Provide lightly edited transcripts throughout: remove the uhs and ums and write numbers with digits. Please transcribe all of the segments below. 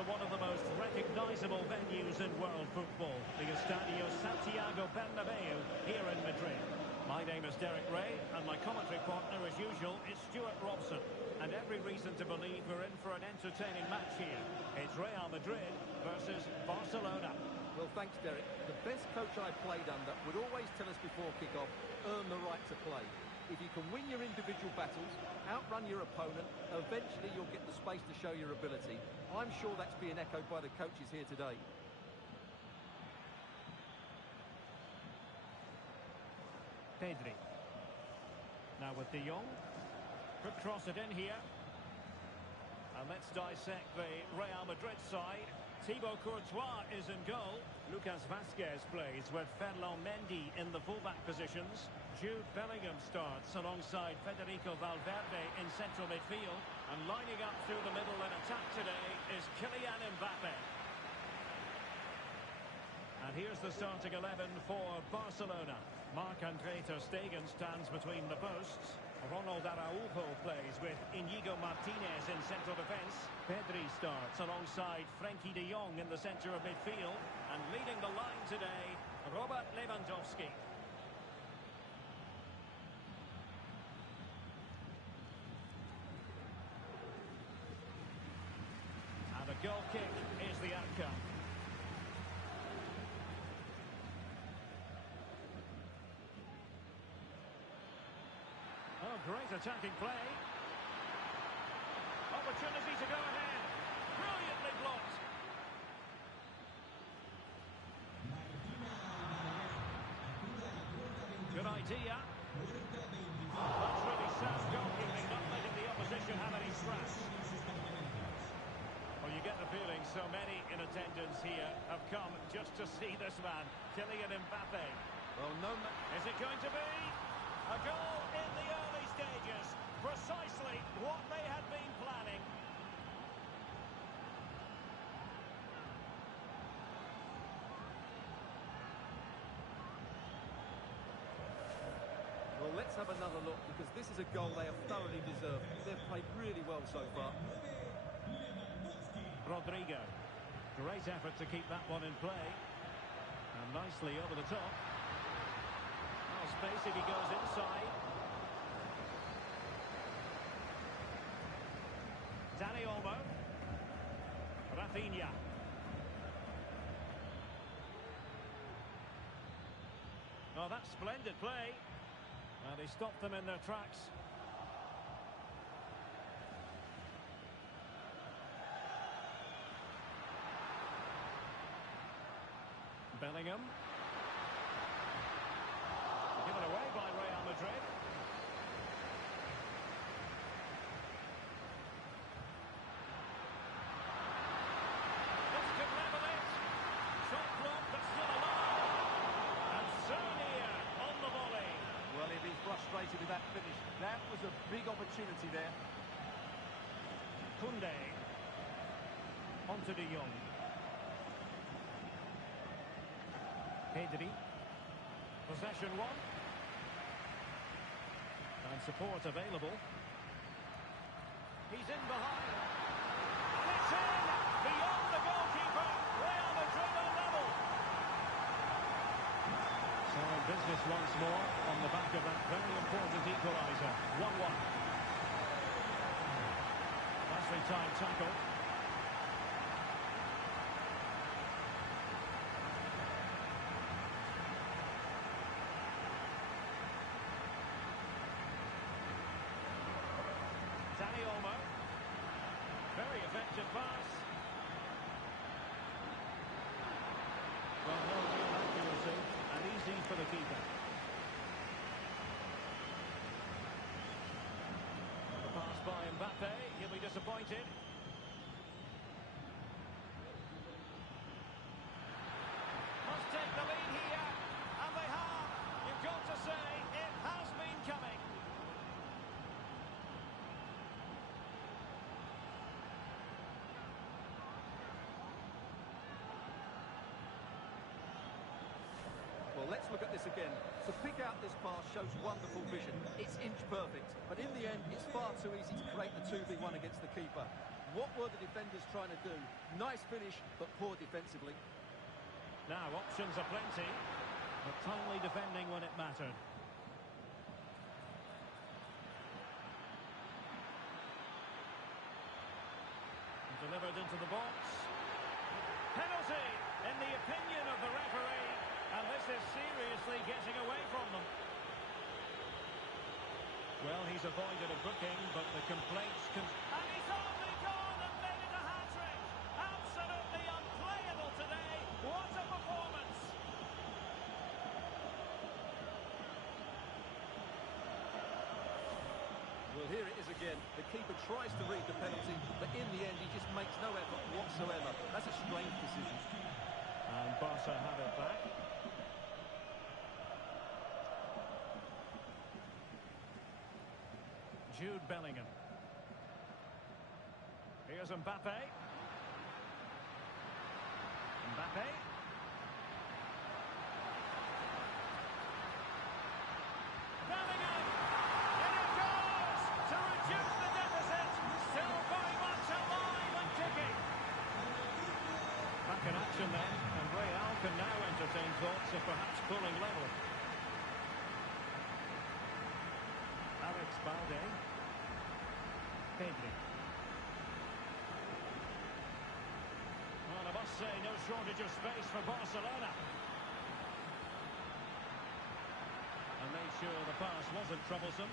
to one of the most recognisable venues in world football, the Estadio Santiago Bernabeu here in Madrid. My name is Derek Ray, and my commentary partner, as usual, is Stuart Robson. And every reason to believe we're in for an entertaining match here. It's Real Madrid versus Barcelona. Well, thanks, Derek. The best coach I played under would always tell us before kick-off, earn the right to play. If you can win your individual battles, outrun your opponent, eventually you'll get the space to show your ability. I'm sure that's being echoed by the coaches here today. Pedri. Now with De Jong. Could cross it in here. And let's dissect the Real Madrid side. Thibaut Courtois is in goal. Lucas Vazquez plays with Ferland Mendy in the fullback positions. Jude Bellingham starts alongside Federico Valverde in central midfield. And lining up through the middle in attack today is Kylian Mbappe. And here's the starting 11 for Barcelona. Marc-Andre ter Stegen stands between the posts. Ronald Araujo plays with Inigo Martinez in central defence. Pedri starts alongside Frenkie de Jong in the centre of midfield. And leading the line today, Robert Lewandowski. And a goal kick is the outcome. Oh, great attacking play. Opportunity to go ahead. Brilliantly blocked. Good idea. That's really sound goalkeeping, not letting the opposition have any scraps. Well, you get the feeling so many in attendance here have come just to see this man, Kylian Mbappe. Well, no. Is it going to be? A goal in the early stages, precisely what they had been planning. Well, let's have another look, because this is a goal they have thoroughly deserved. They've played really well so far. Rodrigo. Great effort to keep that one in play. And nicely over the top. Space if he goes inside. Dani Olmo. Rafinha. Oh, that's splendid play. Well, they stopped them in their tracks. Bellingham. Given away by Real Madrid. This could level it. Shot blocked, but still alive. And Sernier on the volley. Well, he'll be frustrated with that finish. That was a big opportunity there. Koundé. Onto De Jong. Pedri. Possession one. And support available. He's in behind. And it's in! Beyond the goalkeeper. Real Madrid are level. So business once more on the back of that very important equaliser. 1-1. Nicely timed tackle. Dani Olmo. Very effective pass. Well, no real accuracy and easy for the keeper. The pass by Mbappe. He'll be disappointed. Must take the lead here. And they have. You've got to say it has been coming. Well, let's look at this again. To pick out this pass shows wonderful vision. It's inch perfect, but in the end, it's far too easy to create the 2v1 against the keeper. What were the defenders trying to do? Nice finish, but poor defensively. Now, options are plenty, but timely defending when it mattered. Delivered into the box. Penalty, in the opinion of the referee, and this is seriously getting away from them. Well, he's avoided a booking, but the complaints can... And he's only gone and made it a hat-trick! Absolutely unplayable today. What a performance! Well, here it is again. The keeper tries to read the penalty, but in the end, he just makes no effort whatsoever. That's a strange decision. And Barca have it back. Jude Bellingham. Here's Mbappe. Mbappe. Bellingham! And it goes to reduce the deficit. Still very much alive and kicking. Back in action then, and Real can now entertain thoughts of perhaps pulling level. Alex Balde. Pedri. Well, I must say, no shortage of space for Barcelona. And made sure the pass wasn't troublesome.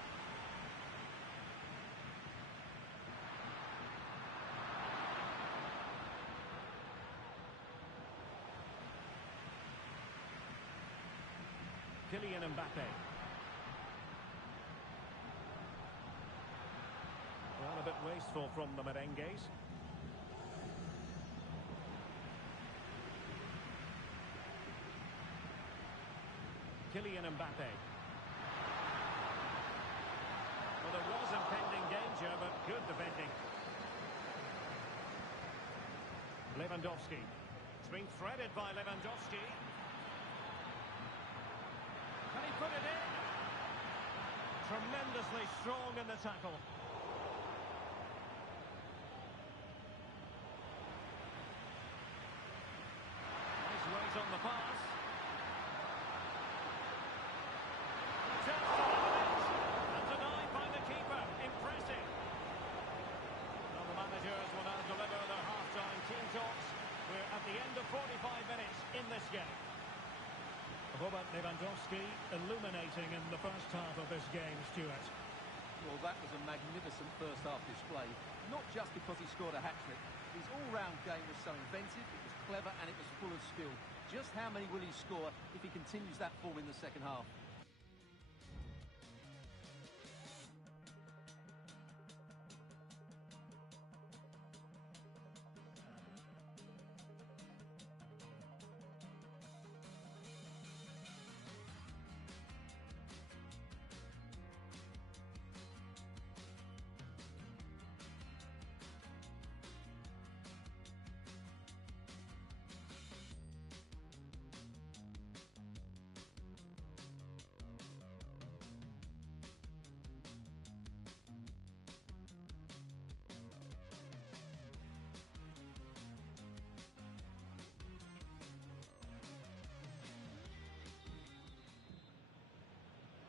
Kylian Mbappe. Well, a bit wasteful from the merengues. Kylian Mbappe. Well, there was impending danger, but good defending. Lewandowski. It's been threaded by Lewandowski. Can he put it in? Tremendously strong in the tackle. Nice weight on the pass. Attempts to limit it. And denied by the keeper. Impressive. Well, the managers will now deliver their half-time team talks. We're at the end of 45 minutes in this game. Robert Lewandowski illuminating in the first half of this game, Stuart. Well, that was a magnificent first-half display. Not just because he scored a hat-trick. His all-round game was so inventive, it was clever, and it was full of skill. Just how many will he score if he continues that form in the second half?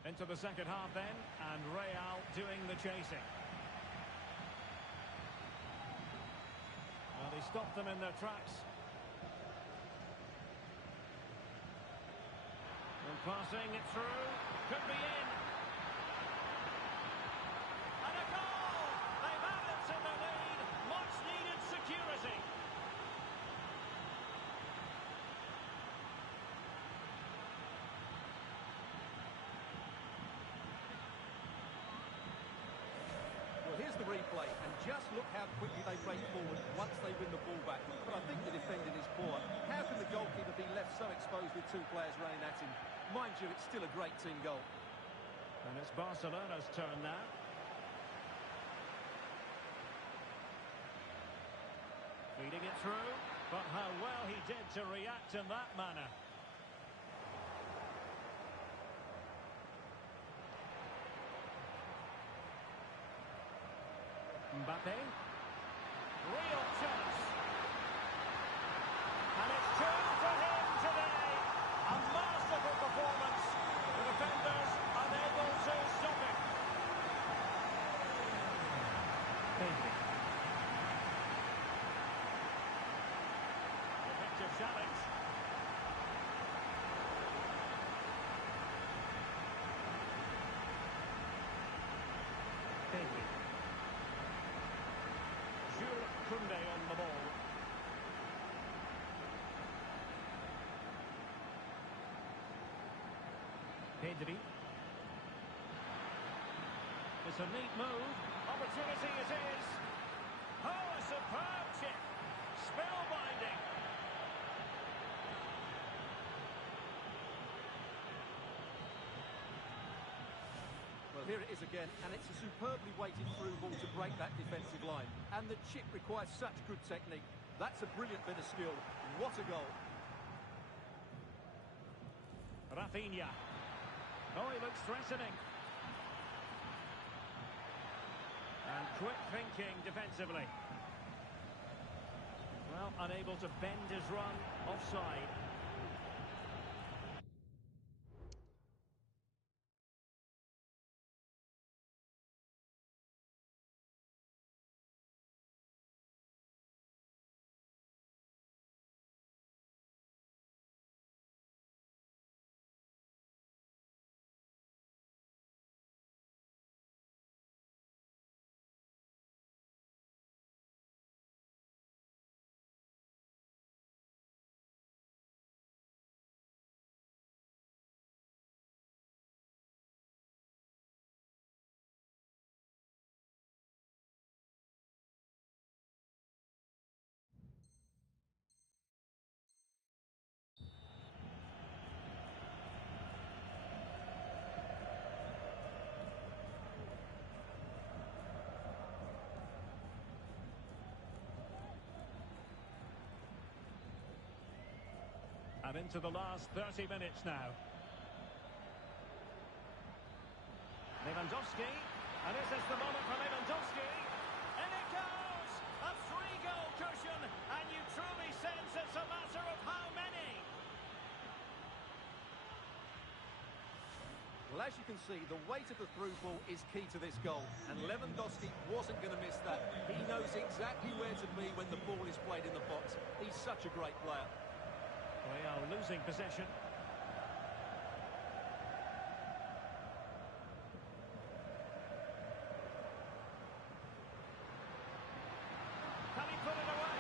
Into the second half then, and Real doing the chasing. Well, he stopped them in their tracks. And passing it through, could be in. And a goal! They've added to the lead, much needed security. Here's the replay, and just look how quickly they break forward once they win the ball back. But I think the defending is poor. How can the goalkeeper be left so exposed with two players running at him? Mind you, it's still a great team goal. And it's Barcelona's turn now. Feeding it through, but how well he did to react in that manner. Mbappe. Koundé on the ball. Pedri. It's a neat move. Opportunity it is. Oh, a superb chip. Spellbinding. Well, here it is again, and it's a superbly weighted through ball to break that defensive line. And the chip requires such good technique. That's a brilliant bit of skill. What a goal. Rafinha. Oh, he looks threatening. And quick thinking defensively. Well, unable to bend his run. Offside. And into the last 30 minutes now. Lewandowski. And is this the moment for Lewandowski? And it goes! A 3-goal cushion. And you truly sense it's a matter of how many. Well, as you can see, the weight of the through ball is key to this goal. And Lewandowski wasn't going to miss that. He knows exactly where to be when the ball is played in the box. He's such a great player. They are losing possession. Can he put it away?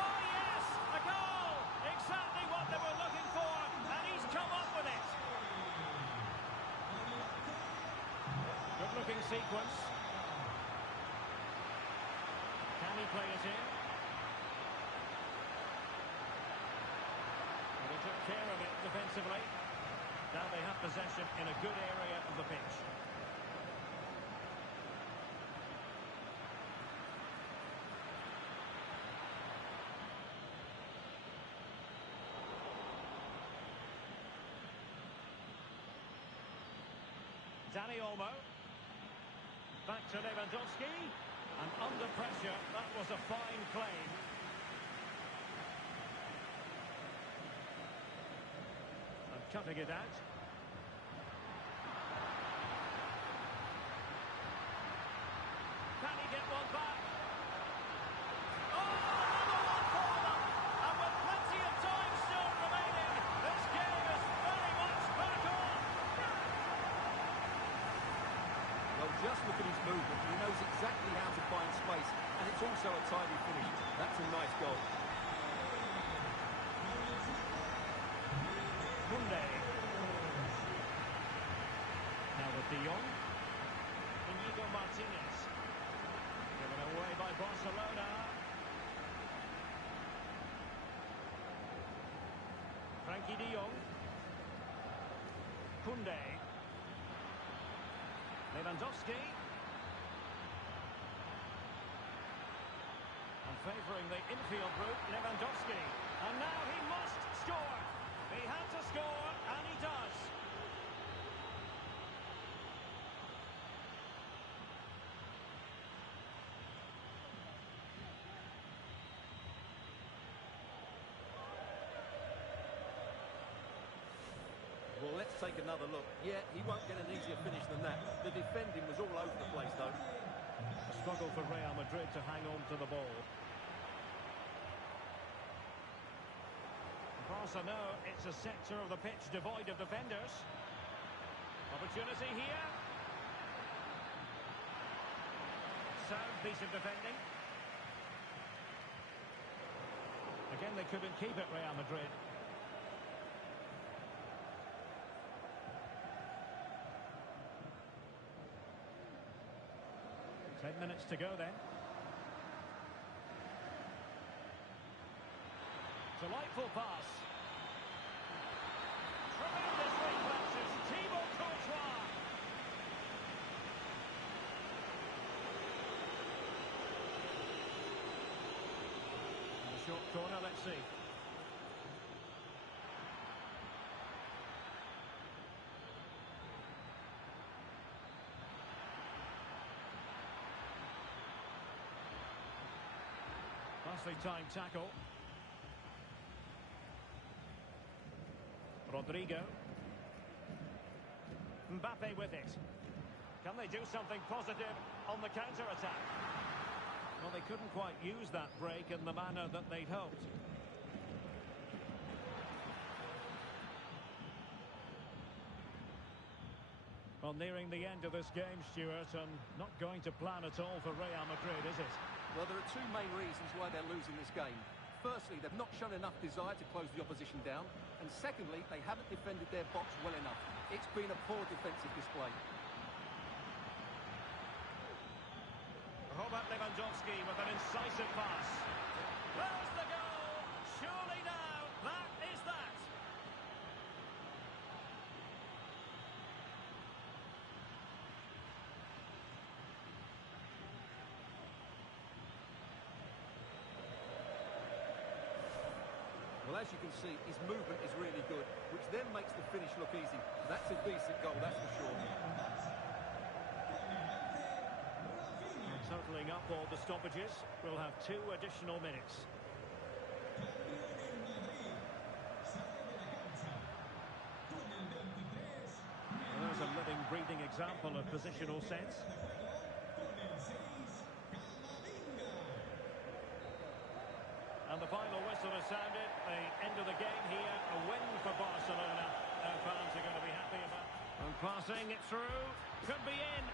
Oh yes, a goal! Exactly what they were looking for, and he's come up with it. Good looking sequence. Can he play it in? Took care of it defensively. Now they have possession in a good area of the pitch. Dani Olmo. Back to Lewandowski. And under pressure, that was a fine claim. Cutting it out. Can he get one back? Oh, another one for them! And with plenty of time still remaining, this game is very much back on. Well, just look at his movement. He knows exactly how to find space, and it's also a tidy finish. That's a nice goal. Koundé. Now with De Jong. Inigo Martinez. Given away by Barcelona. Frankie De Jong. Koundé. Lewandowski. And favouring the infield route, Lewandowski. And now he must score. He had to score, and he does. Well, let's take another look. Yeah, he won't get an easier finish than that. The defending was all over the place, though. A struggle for Real Madrid to hang on to the ball. Barca know it's a sector of the pitch devoid of defenders. Opportunity here. sound piece of defending. Again, they couldn't keep it, Real Madrid. Minutes to go then. Delightful pass. Tremendous reflexes. Thibaut Courtois. And a short corner, let's see. Nicely timed tackle. Rodrigo. Mbappe with it. Can they do something positive on the counter-attack? Well, they couldn't quite use that break in the manner that they'd hoped. Well, nearing the end of this game, Stuart, and not going to plan at all for Real Madrid, is it? Well, there are two main reasons why they're losing this game. Firstly, they've not shown enough desire to close the opposition down. And secondly, they haven't defended their box well enough. It's been a poor defensive display. Robert Lewandowski with an incisive pass. There's the goal! Surely now, that is that! Well, as you can see, his movement is really good, which then makes the finish look easy. That's a decent goal, that's for sure. Totalling up all the stoppages, we'll have 2 additional minutes. Well, there's a living, breathing example of positional sense. And the final whistle has sounded. The end of the game here, a win for Barcelona. Our fans are going to be happy about it. And passing it through, could be in.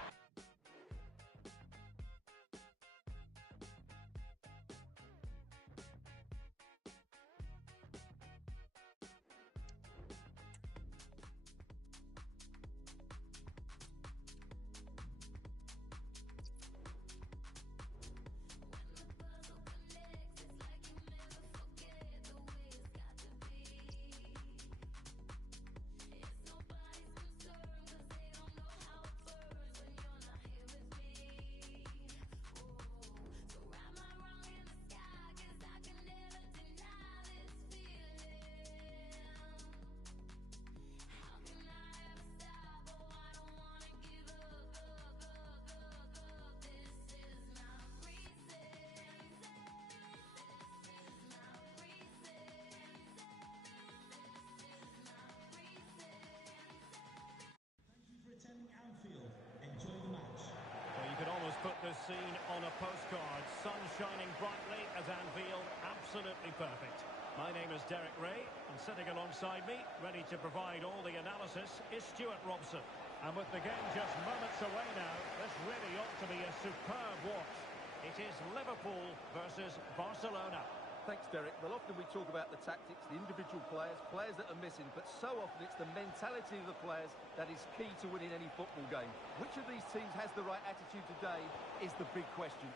Well, you could almost put this scene on a postcard. Sun shining brightly at Anfield. Absolutely perfect. My name is Derek Ray, and sitting alongside me, ready to provide all the analysis, is Stuart Robson. And with the game just moments away now, this really ought to be a superb watch. It is Liverpool versus Barcelona. Thanks, Derek. Well, often we talk about the tactics, the individual players that are missing, but so often it's the mentality of the players that is key to winning any football game. Which of these teams has the right attitude today is the big question.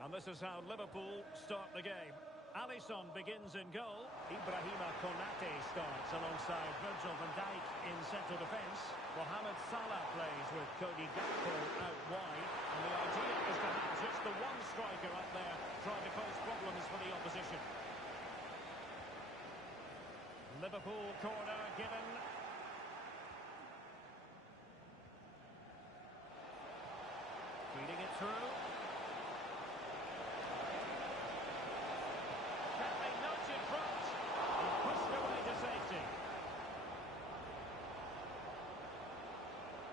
And this is how Liverpool start the game. Alisson begins in goal. Ibrahima Konate starts alongside Virgil van Dijk in central defence. Mohamed Salah plays with Cody Gakpo out wide. And the idea is to have just the one striker up there trying to cause problems for the opposition. Liverpool corner given. Feeding it through.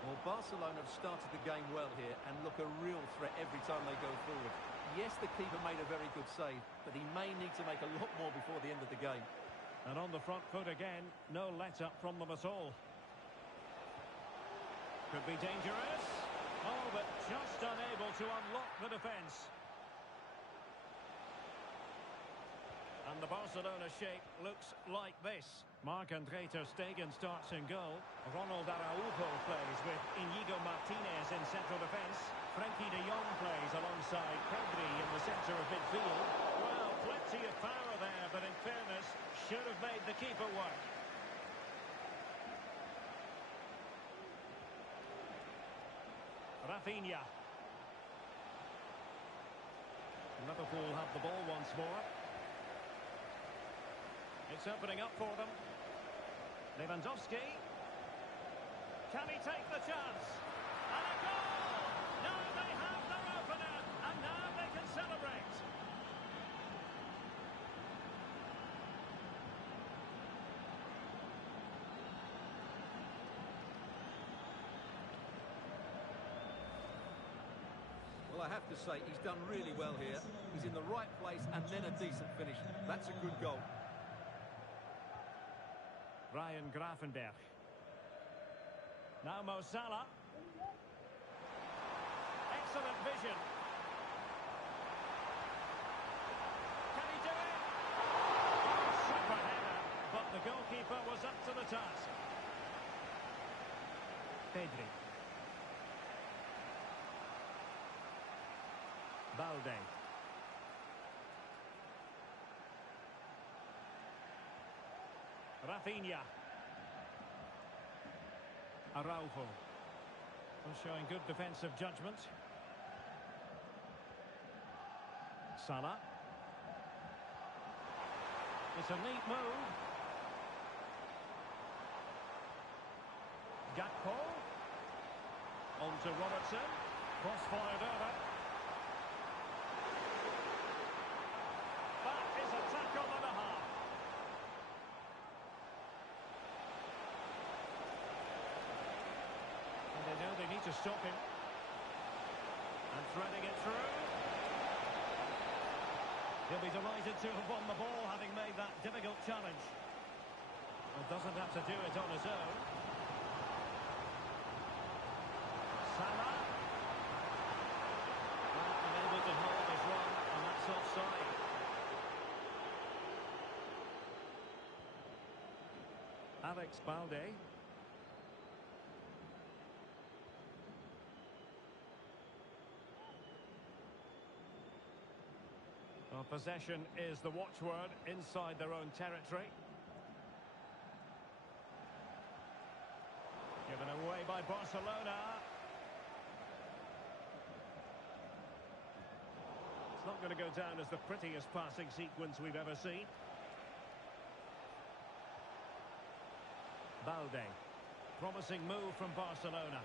Well, Barcelona have started the game well here and look a real threat every time they go forward. Yes, the keeper made a very good save, but he may need to make a lot more before the end of the game. And on the front foot again, no let-up from them at all. Could be dangerous. Oh, but just unable to unlock the defence. And the Barcelona shape looks like this. Marc-André ter Stegen starts in goal. Ronald Araujo plays with Inigo Martinez in central defence. Frenkie de Jong plays alongside Pedri in the centre of midfield. Well, plenty of power there, but in fairness, should have made the keeper work. Rafinha. Liverpool have the ball once more. It's opening up for them. Lewandowski. Can he take the chance? And a goal! Now they have their opener, and now they can celebrate. Well, I have to say, he's done really well here. He's in the right place and then a decent finish. That's a good goal. Ryan Gravenberch. Now Mo Salah. Excellent vision. Can he do it? Super header, but the goalkeeper was up to the task. Pedri. Balde. Rafinha. Araujo. Was showing good defensive judgment. Salah. It's a neat move. Gakpo. On to Robertson. Cross fired over. That is a tackle and a half. And they know they need to stop him. And threading it through. He'll be delighted to have won the ball, having made that difficult challenge. Well, doesn't have to do it on his own. Salah. Unable to hold his run, and that's offside. Alex Balde. Well, possession is the watchword inside their own territory. Given away by Barcelona. It's not going to go down as the prettiest passing sequence we've ever seen. Balde. Promising move from Barcelona.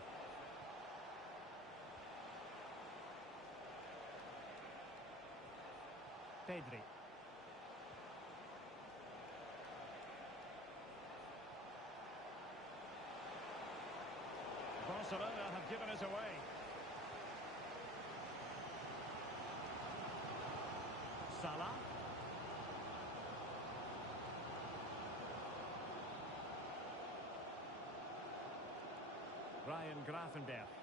Pedri. Barcelona have given us away. Salah. Ryan Gravenberch.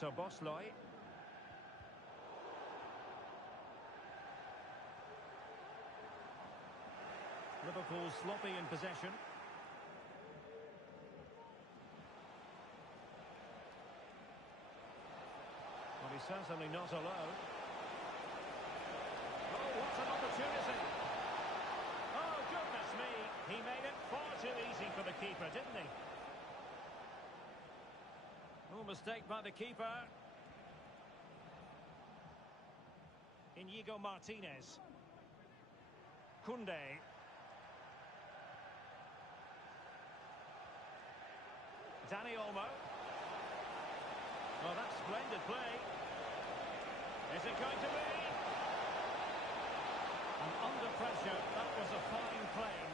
Szoboszlai. Liverpool sloppy in possession. Well, he's certainly not alone. Oh, what an opportunity! Oh, goodness me! He made it far too easy for the keeper, didn't he? No mistake by the keeper. Inigo Martinez. Koundé. Dani Olmo. Well, that's splendid play. Is it going to be? And under pressure, that was a fine claim.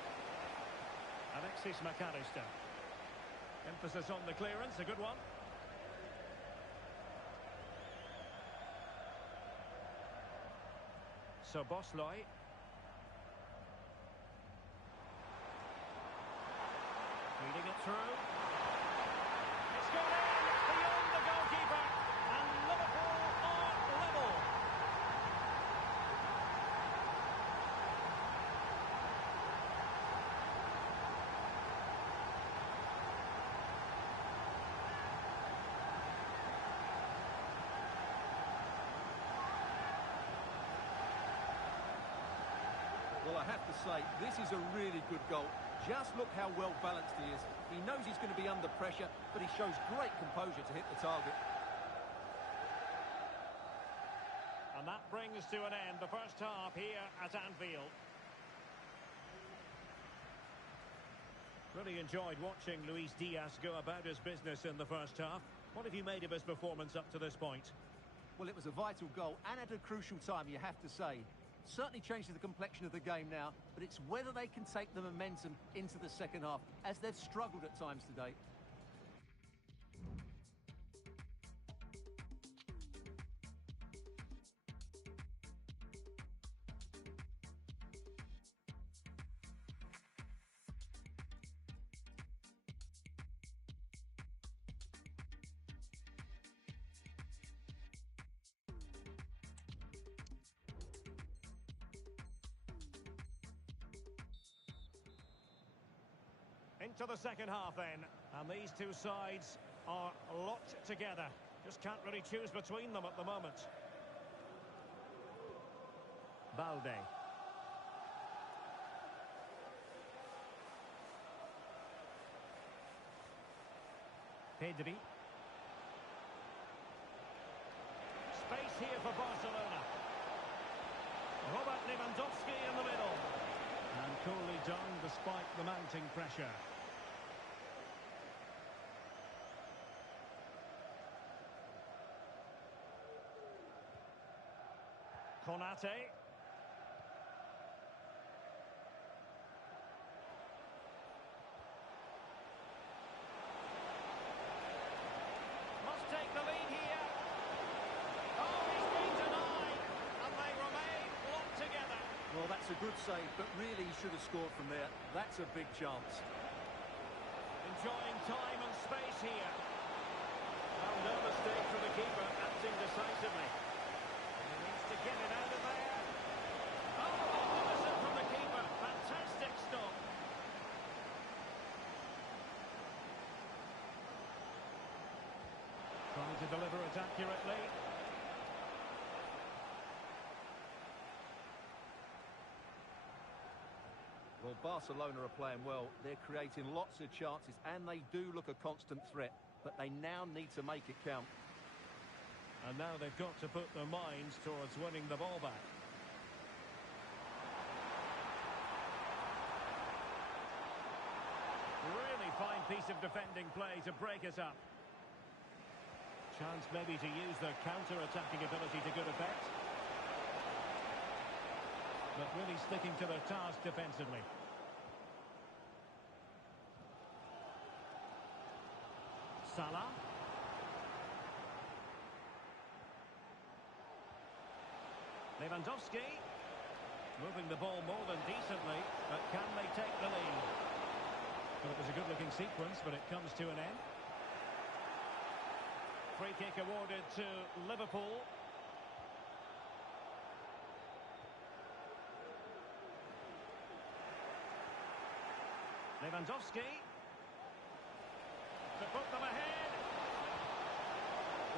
Alexis McAllister. Emphasis on the clearance, a good one. Szoboszlai. Feeding it through. have to say, this is a really good goal. Just look how well balanced he is. He knows he's going to be under pressure, but he shows great composure to hit the target. And that brings to an end the first half here at Anfield. Really enjoyed watching Luis Diaz go about his business in the first half. What have you made of his performance up to this point? Well, it was a vital goal and at a crucial time, you have to say. Certainly changes the complexion of the game now, but it's whether they can take the momentum into the second half, as they've struggled at times today. Into the second half then, and these two sides are locked together. Just can't really choose between them at the moment. Balde. Pedri. Space here for Barcelona. Robert Lewandowski in the middle. And coolly done despite the mounting pressure. Konate. Must take the lead here. Oh, he's been denied. And they remain locked together. Well, that's a good save, but really he should have scored from there. That's a big chance. Enjoying time and space here. Well, no mistake from the keeper, acting decisively. He needs to get it out of there. Oh, magnificent from the keeper. Fantastic stop. Trying to deliver it accurately. Well, Barcelona are playing well. They're creating lots of chances, and they do look a constant threat. But they now need to make it count. And now they've got to put their minds towards winning the ball back. Really fine piece of defending play to break it up. Chance maybe to use their counter-attacking ability to good effect. But really sticking to their task defensively. Salah. Lewandowski. Moving the ball more than decently, but can they take the lead? Well, it was a good-looking sequence, but it comes to an end. Free kick awarded to Liverpool. Lewandowski. To put them ahead.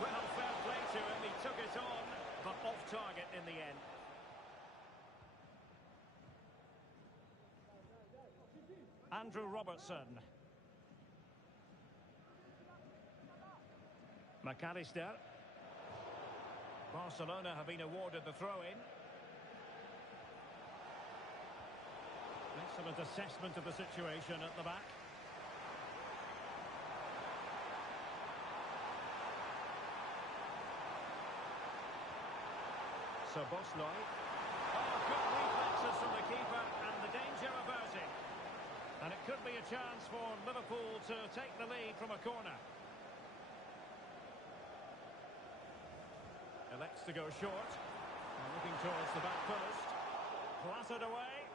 Well, fair play to him. He took it on, but off target in the end. Andrew Robertson. McAllister. Barcelona have been awarded the throw-in. Excellent assessment of the situation at the back. So Bosley. Oh, good reflexes from the keeper and the danger averted. And it could be a chance for Liverpool to take the lead from a corner. Elects to go short. Looking towards the back post. Clattered away.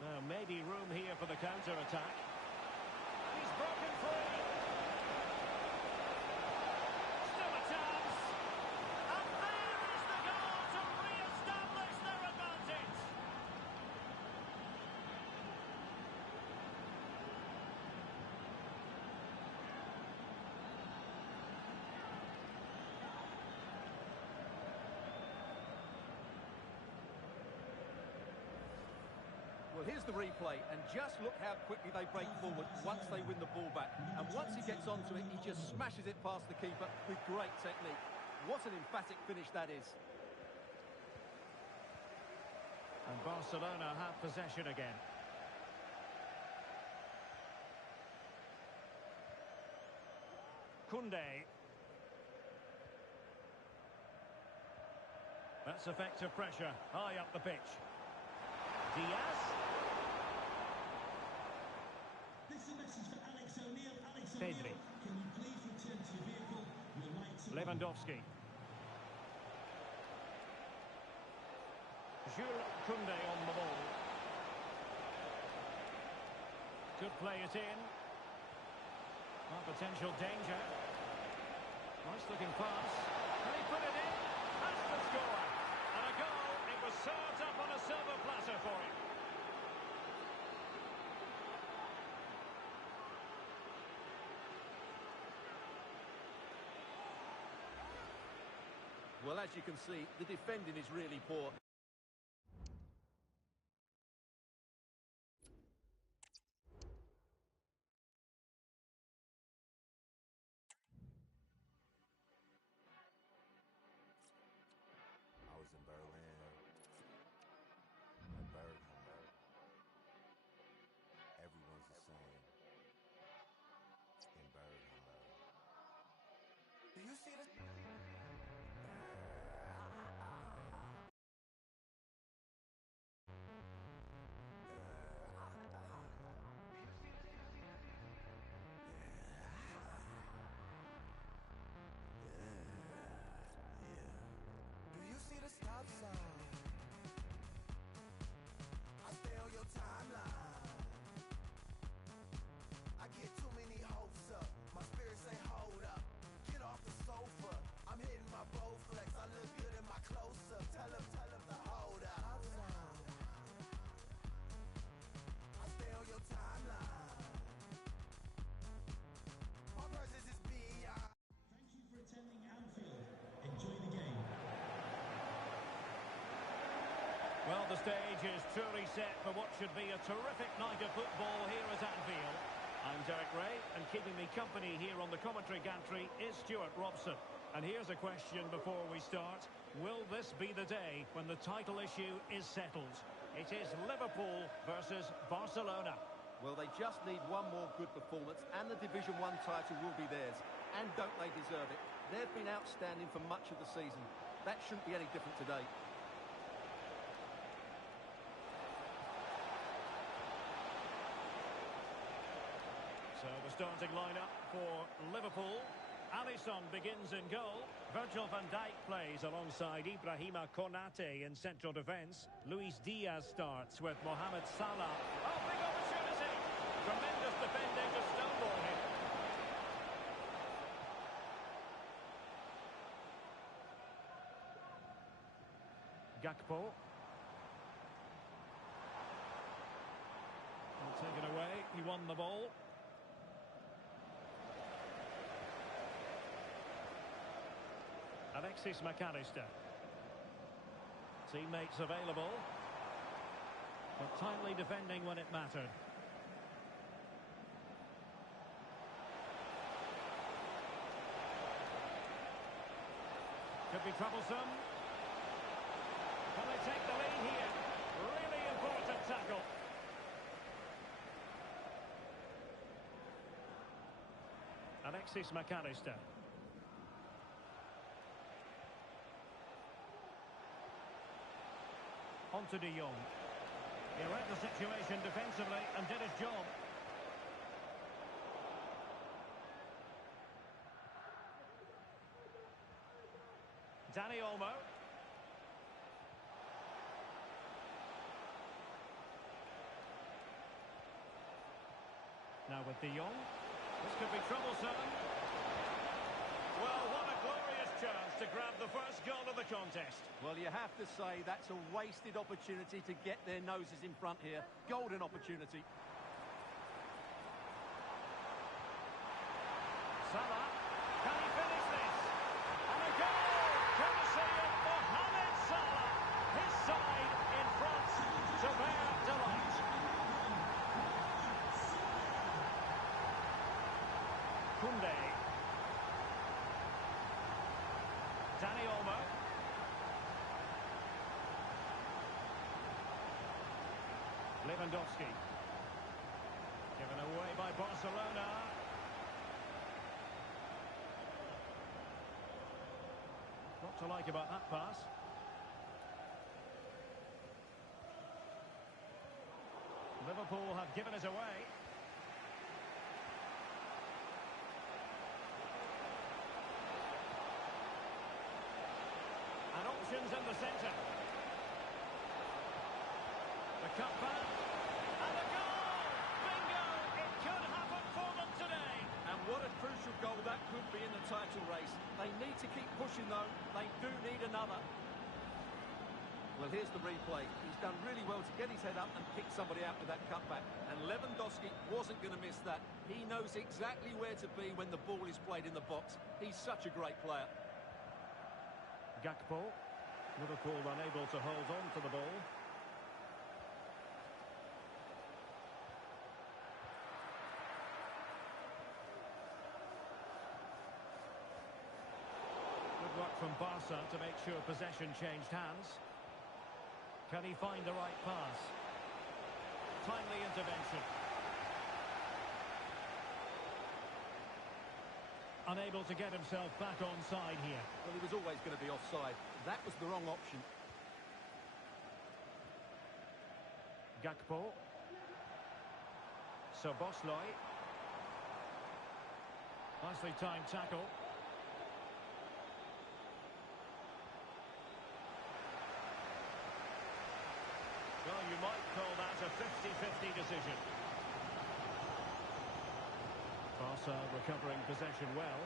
Now maybe room here for the counter-attack. He's broken free. Still a chance. And there is the goal to re-establish their advantage. Here's the replay, and just look how quickly they break forward once they win the ball back. And once he gets onto it, he just smashes it past the keeper with great technique. What an emphatic finish that is. And Barcelona have possession again. Koundé. That's effective pressure, high up the pitch. Diaz. This is a message for Alex O'Neill. Alex Pedri. O'Neill, can you please return to your vehicle? Your lights are on. Lewandowski. Jules Koundé on the ball. Could play it in. Potential danger. Nice looking pass. Can he put it in? That's the score. And a goal. It was served up on a silver platter for him. Well, as you can see, the defending is really poor. I was in Berlin, Hamburg. Everyone's the same in Hamburg. Do you see the... Do you see the stop sign? I stay on your timeline. I get too many hopes up. My spirit say hold up. Get off the sofa. I'm hitting my Bowflex. I look good in my close-up. Tell him to hold up. I stay on your timeline. My presence is beyond. Thank you for attending Anfield. Enjoy the game. Well, the stage is truly set for what should be a terrific night of football here at Anfield. I'm Derek Ray, and keeping me company here on the commentary gantry is Stuart Robson. And here's a question before we start. Will this be the day when the title issue is settled? It is Liverpool versus Barcelona. Well, they just need one more good performance and the Division 1 title will be theirs. And don't they deserve it? They've been outstanding for much of the season. That shouldn't be any different today. So the starting lineup for Liverpool. Alisson begins in goal. Virgil van Dijk plays alongside Ibrahima Konate in central defence. Luis Diaz starts with Mohamed Salah. Oh, big opportunity! Tremendous defending to stonewall him. Gakpo. Taken away, he won the ball. Alexis McAllister. Teammates available, but timely defending when it mattered. Could be troublesome. Can they take the lead here? Really important tackle. Alexis McAllister. On to De Jong. He read the situation defensively and did his job. Dani Olmo. Now with De Jong. This could be troublesome. Well, what a glorious chance to grab the first goal of the contest. Well, you have to say that's a wasted opportunity to get their noses in front here. Golden opportunity. Salah, can he finish this? And a goal, courtesy of Mohamed Salah. His side in front to their delight. Koundé. Dani Olmo. Lewandowski. Given away by Barcelona. What to like about that pass? Liverpool have given it away. And options in the centre. The cutback. And a goal! Bingo! It could happen for them today. And what a crucial goal that could be in the title race. They need to keep pushing, though. They do need another. Well, here's the replay. He's done really well to get his head up and pick somebody out with that cutback. And Lewandowski wasn't going to miss that. He knows exactly where to be when the ball is played in the box. He's such a great player. Gakpo. Liverpool unable to hold on to the ball. Good work from Barca to make sure possession changed hands. Can he find the right pass? Timely intervention. Unable to get himself back onside here. Well, he was always going to be offside. That was the wrong option. Gakpo. Szoboszlai. Nicely timed tackle. Well, you might call that a 50-50 decision. Barca recovering possession well.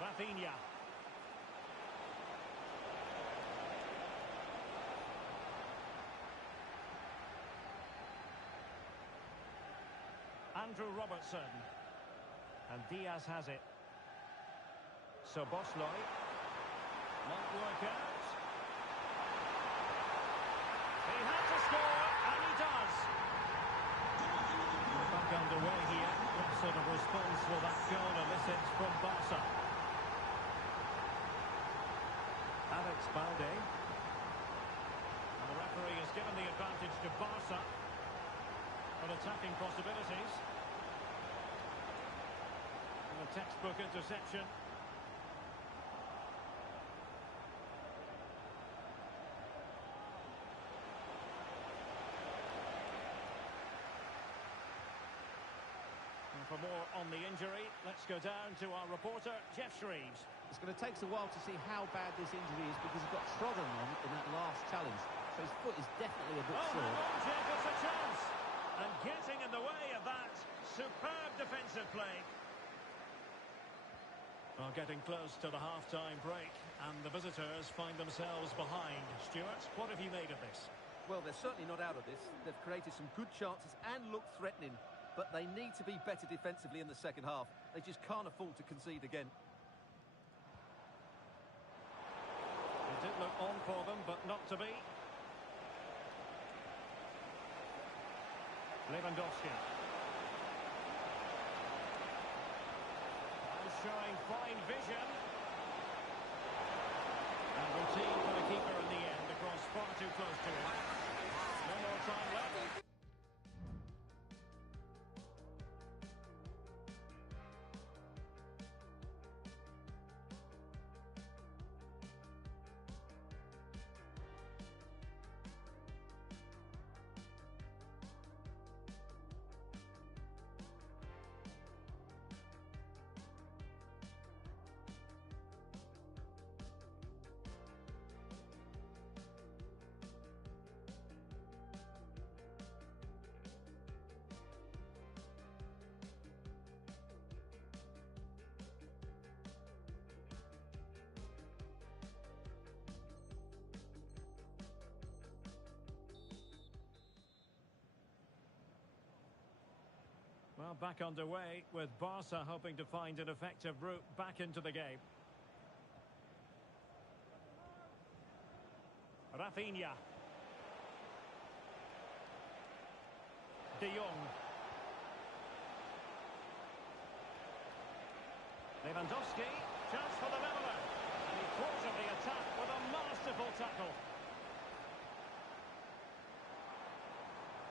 Rafinha. Andrew Robertson. And Diaz has it. Szoboszlai. Might work out. He had to score, and he does. We're back underway here. What sort of response will that goal elicit from Barca? Alex Balde. And the referee has given the advantage to Barca on attacking possibilities. And a textbook interception. For more on the injury, let's go down to our reporter, Jeff Shreves. It's going to take us a while to see how bad this injury is because he got trodden on in that last challenge. So his foot is definitely a bit sore. Hang on, Jeff, it's a chance. And getting in the way of that superb defensive play. Well, getting close to the half-time break, and the visitors find themselves behind. Stuart, what have you made of this? Well, they're certainly not out of this. They've created some good chances and look threatening. But they need to be better defensively in the second half. They just can't afford to concede again. It did look on for them, but not to be. Lewandowski. And showing fine vision. And routine for the keeper in the end. The cross far too close to him. No more time left. Well, back underway with Barca hoping to find an effective route back into the game. Rafinha. De Jong. Lewandowski, chance for the leveller. And he thwarted the attack with a masterful tackle.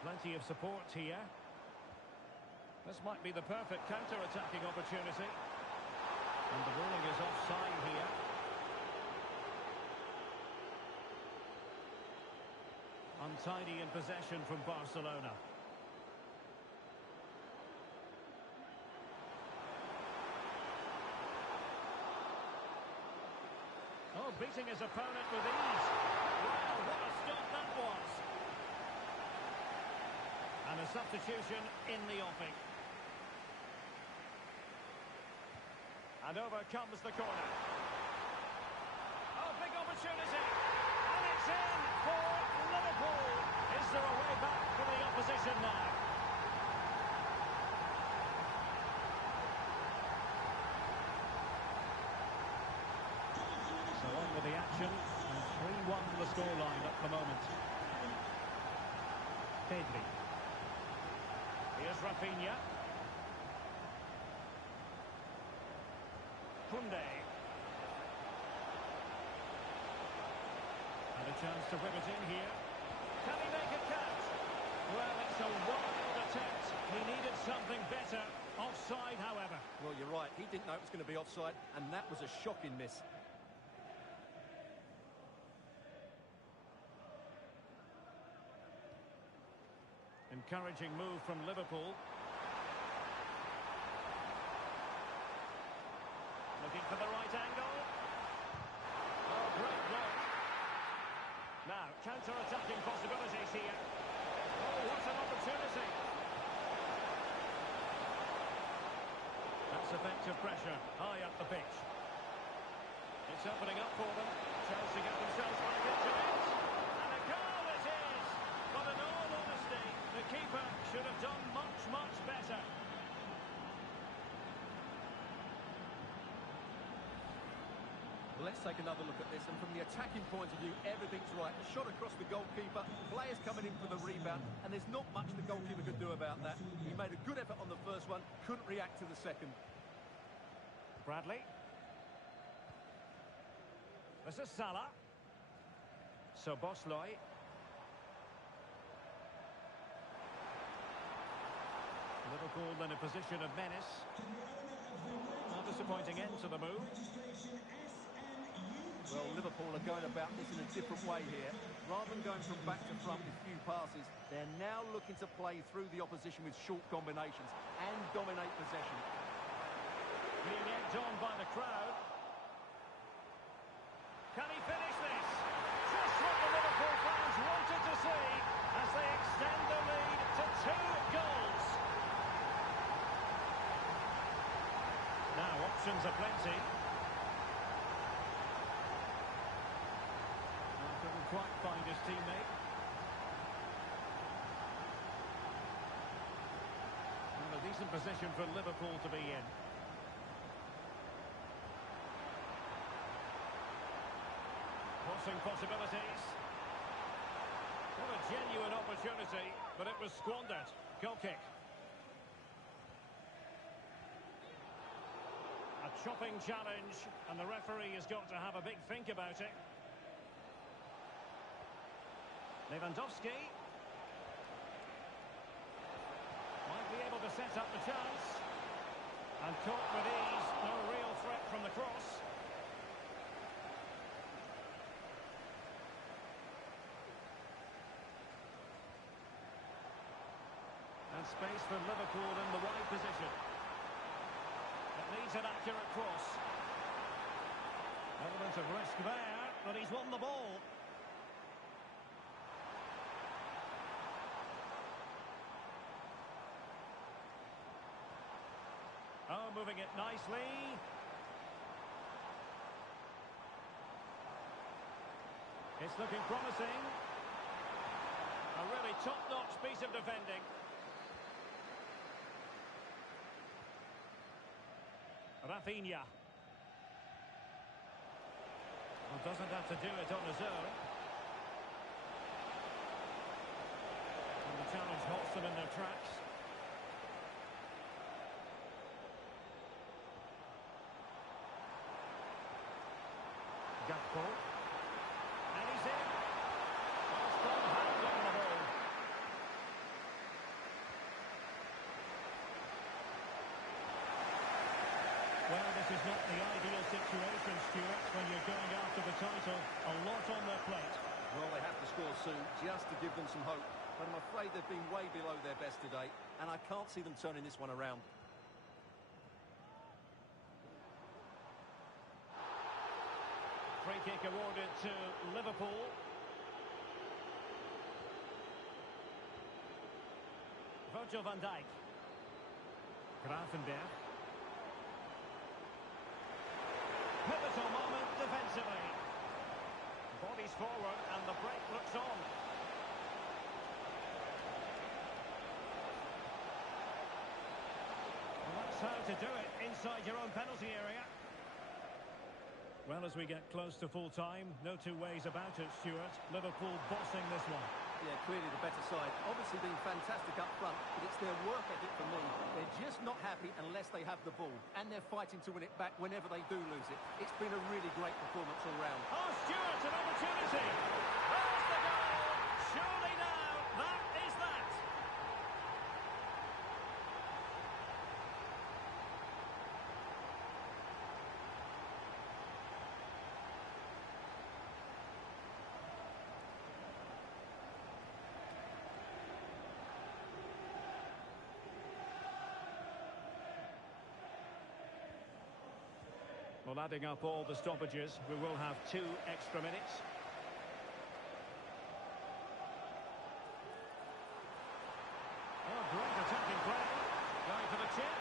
Plenty of support here. This might be the perfect counter-attacking opportunity. And the ruling is offside here. Untidy in possession from Barcelona. Oh, beating his opponent with ease. Wow, what a stop that was. And a substitution in the offing. And over comes the corner. Oh, big opportunity. And it's in for Liverpool. Is there a way back for the opposition now? So on with the action. And 3-1 the scoreline at the moment. Pedri. Here's Rafinha. Kunde. And a chance to whip it in here. Can he make it count? Well, it's a wild attempt. He needed something better. Offside, however. Well, you're right. He didn't know it was going to be offside, and that was a shocking miss. Encouraging move from Liverpool. Looking for the right angle. Oh, great block. Now, counter-attacking possibilities here. Oh, what an opportunity. That's effective pressure, high up the pitch. It's opening up for them. Chance to get themselves back into it. And a goal it is! But in all honesty, the keeper should have done much, much better. Let's take another look at this, and from the attacking point of view, everything's right. Shot across the goalkeeper, players coming in for the rebound, and there's not much the goalkeeper could do about that. He made a good effort on the first one, couldn't react to the second. Bradley. This is Salah. So Bosley. Liverpool in a position of menace. Not disappointing end to the move. Well, Liverpool are going about this in a different way here. Rather than going from back to front with few passes, they're now looking to play through the opposition with short combinations and dominate possession. Being egged on by the crowd. Can he finish this? Just what the Liverpool fans wanted to see as they extend the lead to 2 goals. Now, options are plenty. Couldn't quite find his teammate. Well, a decent position for Liverpool to be in. Crossing possibilities. What a genuine opportunity, but it was squandered. Goal kick. A chopping challenge, and the referee has got to have a big think about it. Lewandowski. Might be able to set up the chance. And caught with ease. No real threat from the cross. And space for Liverpool in the wide position. It needs an accurate cross. Element of risk there, but he's won the ball. Oh, moving it nicely. It's looking promising. A really top-notch piece of defending. Rafinha. Well, doesn't have to do it on his own. And the challenge halts them in their tracks. Liverpool. And he's in. Well, strong hands on the ball. Well, this is not the ideal situation, Stuart, when you're going after the title. A lot on their plate. Well, they have to score soon just to give them some hope. But I'm afraid they've been way below their best today, and I can't see them turning this one around. Free kick awarded to Liverpool. Virgil van Dijk. Gravenberg. Pivotal moment defensively. Bodies forward and the break looks on. Well, that's how to do it inside your own penalty area. Well, as we get close to full time, no two ways about it, Stuart. Liverpool bossing this one. Yeah, clearly the better side. Obviously being fantastic up front, but it's their work ethic for me. They're just not happy unless they have the ball, and they're fighting to win it back whenever they do lose it. It's been a really great performance all round. Oh, Stuart, an opportunity. There's the goal. Surely now, that is that. Well, adding up all the stoppages, we will have 2 extra minutes. Oh, great attacking play. Going for the chip.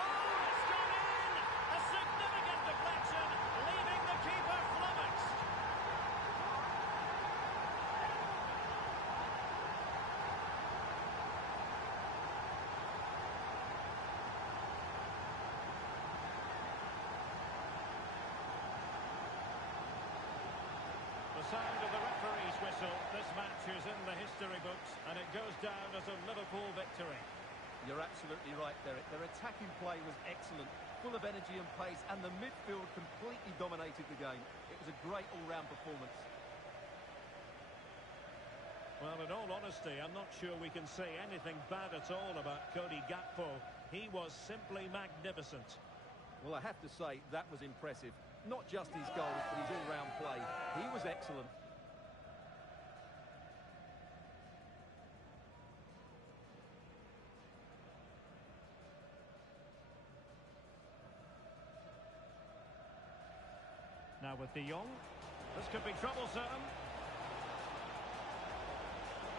Oh, it's gone in! A significant deflection, leaving the keeper flummoxed. The sound of the referee's whistle. This match is in the history books, and it goes down as a Liverpool victory. You're absolutely right, Derek. Their attacking play was excellent, full of energy and pace, and the midfield completely dominated the game. It was a great all-round performance. Well, in all honesty, I'm not sure we can say anything bad at all about Cody Gakpo. He was simply magnificent. Well, I have to say, that was impressive. Not just his goals, but his all-round play. He was excellent. Now with De Jong. This could be troublesome.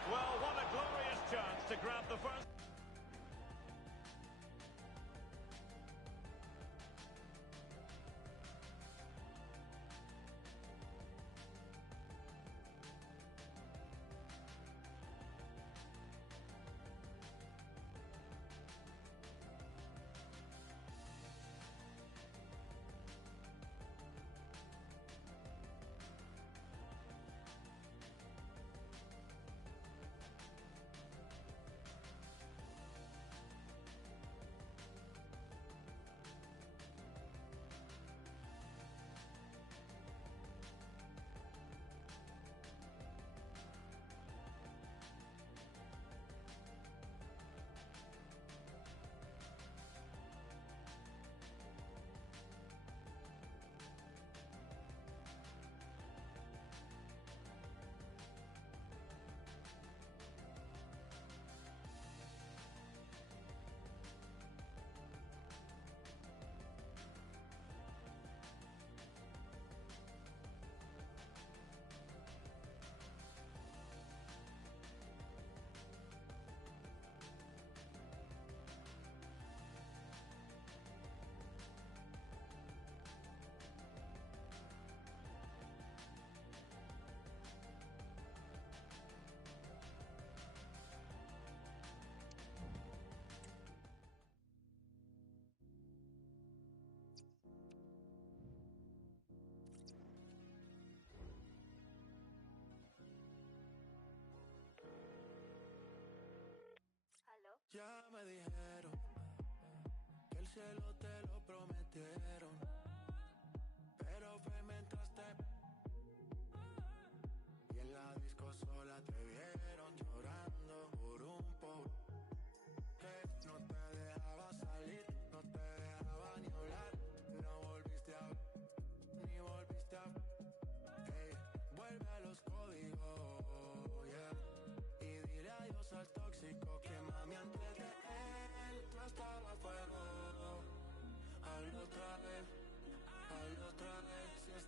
Well, what a glorious chance to grab the first. Ya me dijeron que el cielo te lo prometieron, pero fue mientras te Well,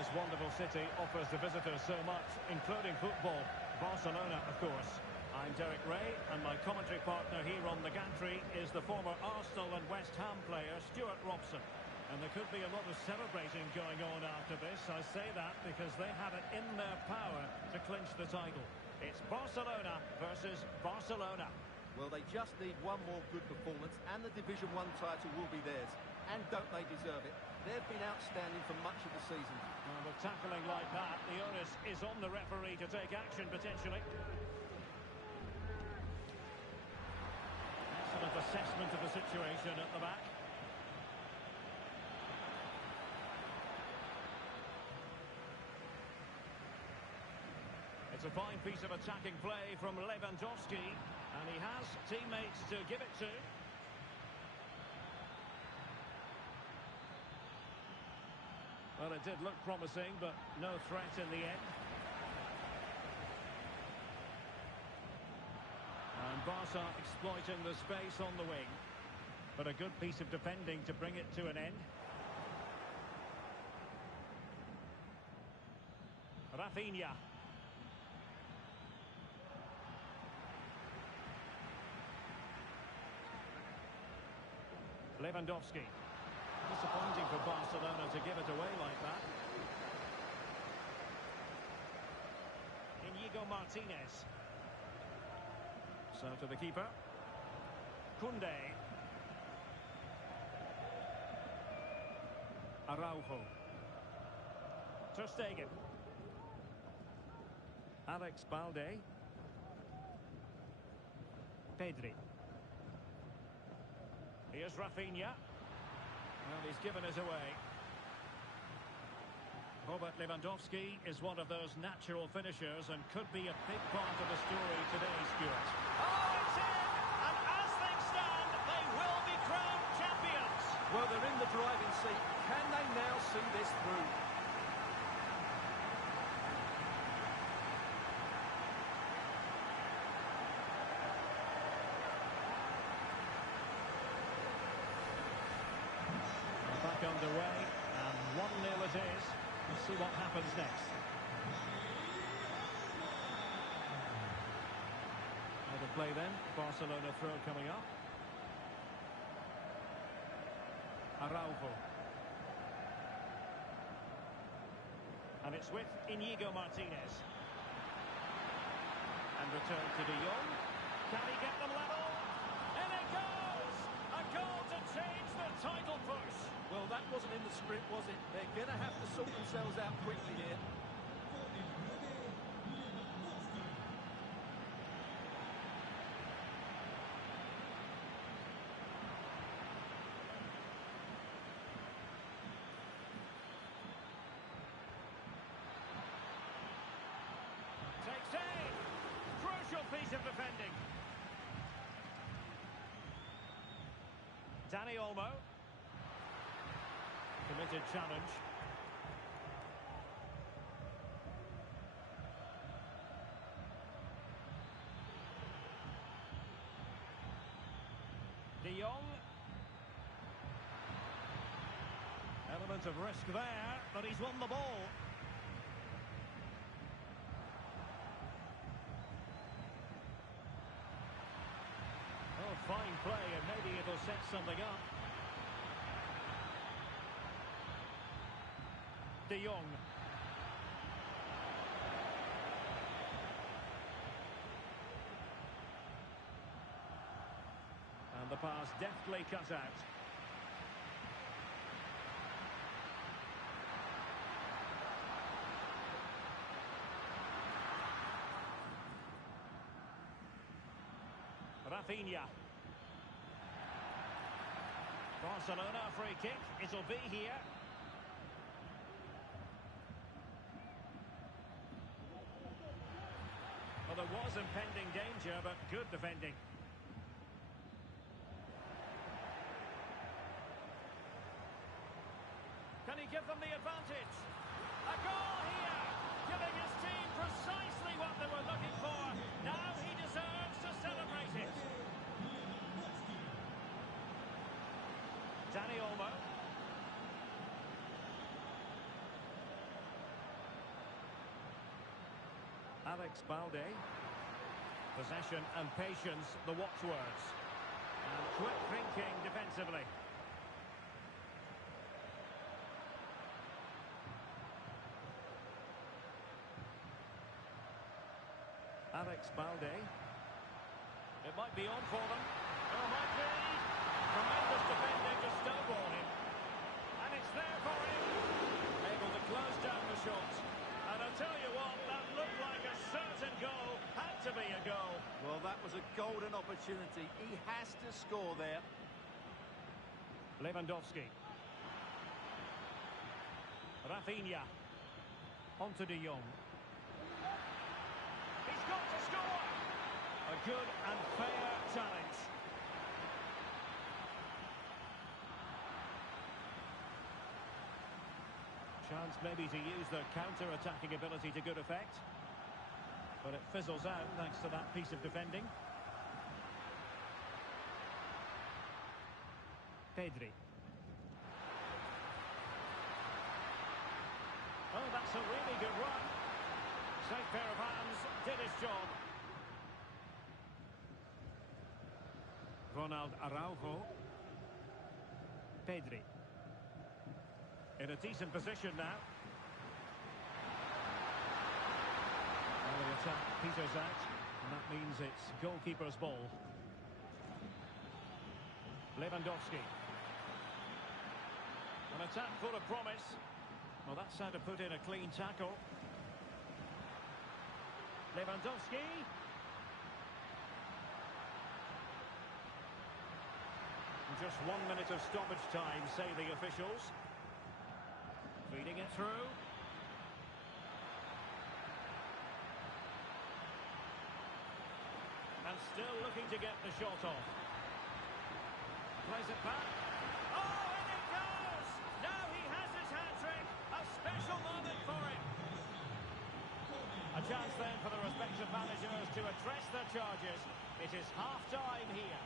this wonderful city offers the visitors so much, including football. Barcelona, of course. I'm Derek Ray, and my commentary partner here on the gantry is the former Arsenal and West Ham player, Stuart Robson. And there could be a lot of celebrating going on after this. I say that because they have it in their power to clinch the title. It's Barcelona versus Barcelona. Well, they just need one more good performance and the Division 1 title will be theirs. And don't they deserve it? They've been outstanding for much of the season. Well, with tackling like that, the onus is on the referee to take action, potentially. Excellent assessment of the situation at the back. It's a fine piece of attacking play from Lewandowski, and he has teammates to give it to. Well, it did look promising, but no threat in the end. And Barca exploiting the space on the wing. But a good piece of defending to bring it to an end. Rafinha. Lewandowski. Disappointing for Barcelona to give it away like that. Inigo Martinez. So to the keeper. Koundé. Araujo. Ter Stegen. Alex Balde. Pedri. Here's Rafinha. Well, he's given us away. Robert Lewandowski is one of those natural finishers and could be a big part of the story today, Stuart. Oh, it's in! And as things stand, they will be crowned champions. Well, they're in the driving seat. Can they now see this through? Back underway, and 1-0 it is. We'll see what happens next. Out of play then, Barcelona throw coming up. Araujo. And it's with Inigo Martinez. And return to De Jong. Can he get them level? And it goes! A goal to change the title push. Well, that wasn't in the script, was it? They're going to have to sort themselves out quickly here. Takes aim. Crucial piece of defending. Dani Olmo. Committed challenge. De Jong. Element of risk there, but he's won the ball. Oh, fine play, and maybe it'll set something up. De Jong. And the pass deftly cut out. Rafinha. Barcelona free kick. It'll be here. Well, there was impending danger, but good defending. Can he give them the advantage? A goal here, giving his team precisely what they were looking for. Now he deserves to celebrate it. Olmo. Alex Balde. Possession and patience, the watchwords. And quick thinking defensively. Alex Balde. It might be on for them. Oh, it might be. Tremendous defending to stonewall him. And it's there for him. Able to close down the shot. And I'll tell you what, that looked like a certain goal. Had to be a goal. Well, that was a golden opportunity. He has to score there. Lewandowski. Rafinha. On to De Jong. He's got to score! A good and fair challenge. Chance maybe to use their counter-attacking ability to good effect. But it fizzles out thanks to that piece of defending. Pedri. Oh, that's a really good run. Safe pair of hands, did his job. Ronald Araujo. Pedri. In a decent position now. Well, the attack peters out, and that means it's goalkeeper's ball. Lewandowski. An attack full of promise. Well, that's how to put in a clean tackle. Lewandowski. Just 1 minute of stoppage time, say the officials. Feeding it through. And still looking to get the shot off. Plays it back. Oh, and it goes! Now he has his hat-trick. A special moment for him. A chance then for the respective managers to address their charges. It is half-time here.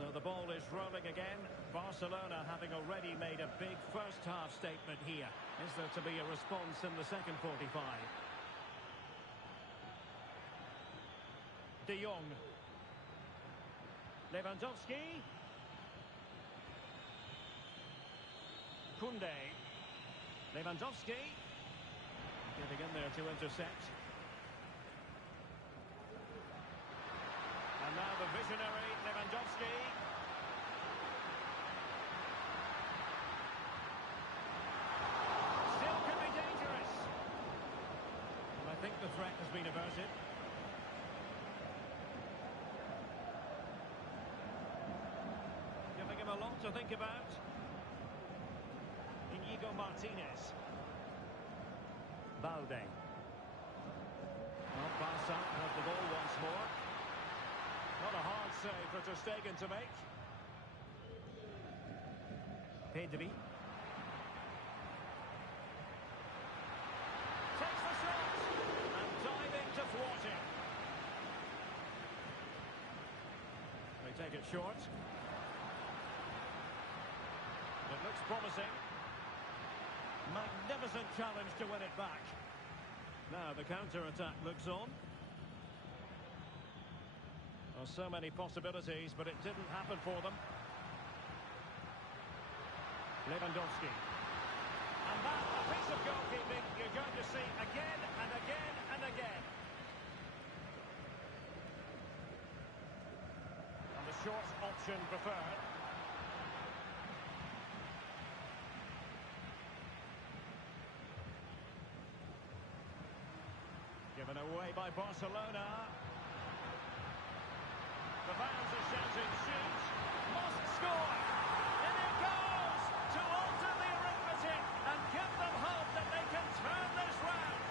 So the ball is rolling again. Barcelona having already made a big first half statement here. Is there to be a response in the second 45? De Jong. Lewandowski. Koundé. Lewandowski. Getting in there to intercept. And now the visionary Lewandowski. Still can be dangerous. And I think the threat has been averted. Giving him a lot to think about. Inigo Martinez. Balde. Well, Barca have the ball once more. Not a hard save for Ter Stegen to make. Pedri. Takes the shot. And diving to thwart it. They take it short. It looks promising. Magnificent challenge to win it back. Now the counter-attack looks on. Well, so many possibilities, but it didn't happen for them. Lewandowski. And that, a piece of goalkeeping you're going to see again and again and again. And the short option preferred. Given away by Barcelona. The fans are shouting, shoot, must score. And it goes to alter the arithmetic and give them hope that they can turn this round.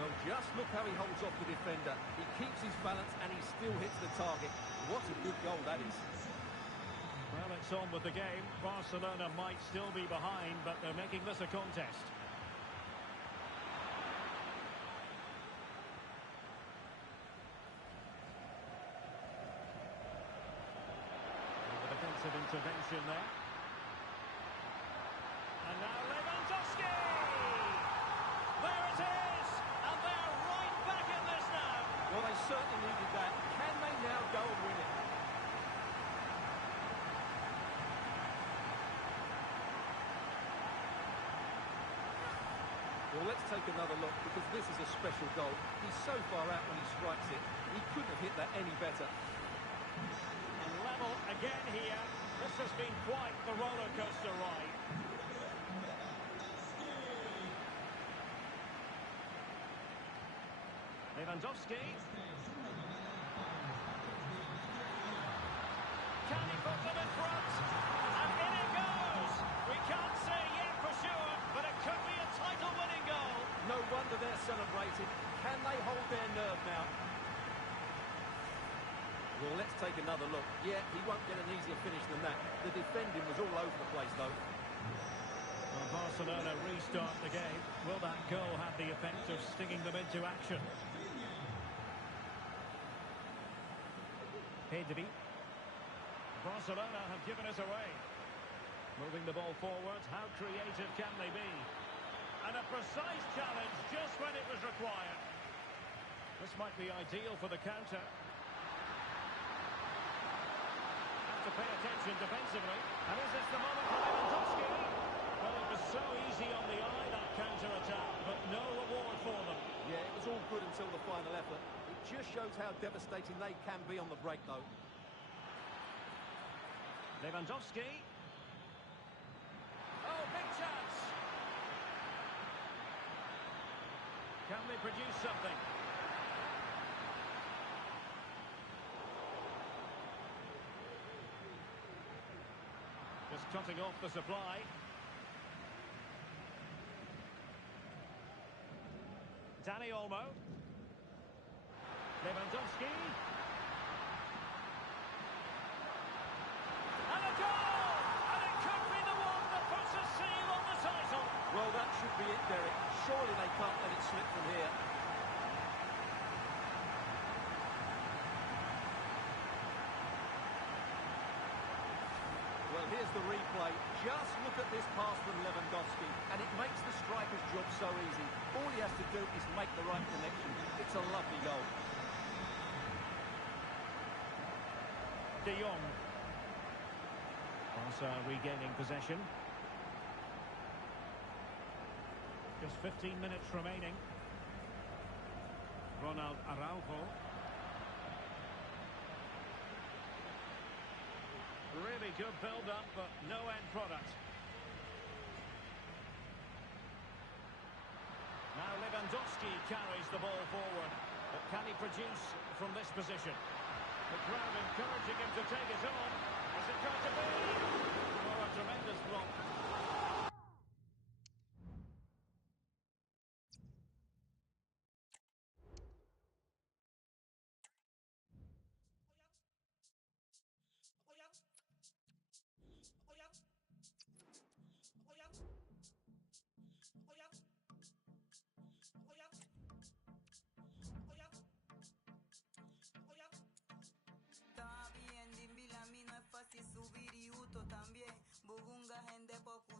Well, just look how he holds off the defender. He keeps his balance and he still hits the target. What a good goal that is. Well, it's on with the game. Barcelona might still be behind, but they're making this a contest. The defensive intervention there. And now Lewandowski! There it is! And they're right back in this now. Well, they certainly needed that. Can they now go and win it? Well, let's take another look, because this is a special goal. He's so far out when he strikes it. He couldn't have hit that any better. And level again here. This has been quite the roller coaster ride. Lewandowski. Can he put them in front? And in it goes! We can't say yet for sure, but it could be a title-winning goal. No wonder they're celebrating. Can they hold their nerve now? Well, let's take another look. Yeah, he won't get an easier finish than that. The defending was all over the place, though. Well, Barcelona restart the game. Will that goal have the effect of stinging them into action? Pedri. Barcelona have given us away. Moving the ball forward, how creative can they be? And a precise challenge just when it was required. This might be ideal for the counter. Have to pay attention defensively. And is this the moment for Lewandowski? Well, it was so easy on the eye, that counter-attack, but no reward for them. Yeah, it was all good until the final effort. It just shows how devastating they can be on the break, though. Lewandowski. Oh, big chance. Can they produce something? Just cutting off the supply. Dani Olmo. Lewandowski. And a goal! And it could be the one that puts a seal on the title. Well, that should be it, Derek. Surely they can't let it slip from here. Well, here's the replay. Just look at this pass from Lewandowski, and it makes the striker's job so easy. All he has to do is make the right connection. It's a lovely goal. De Jong. Barca regaining possession. Just 15 minutes remaining. Ronald Araujo. Really good build-up, but no end product. Now Lewandowski carries the ball forward. But can he produce from this position? The crowd encouraging him to take it on. Is it going to be? Oh, a tremendous block. Estaba bien, Dimbilami no es fácil subir y Uto también. Bugunga, gente poco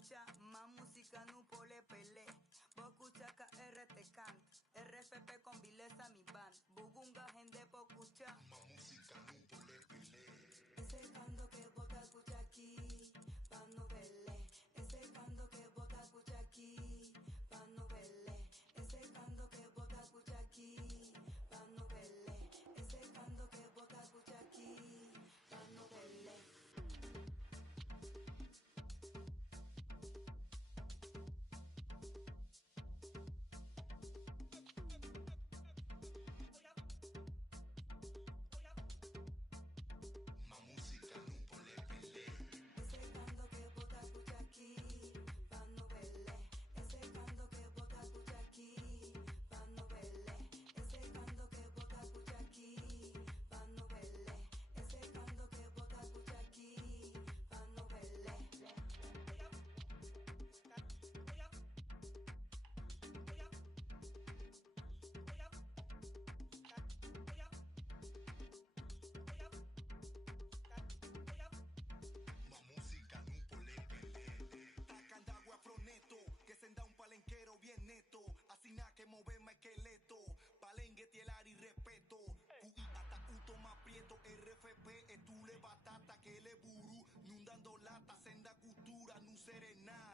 FP e tu le batata che le buru, non dando lata, senda cultura, non serenata.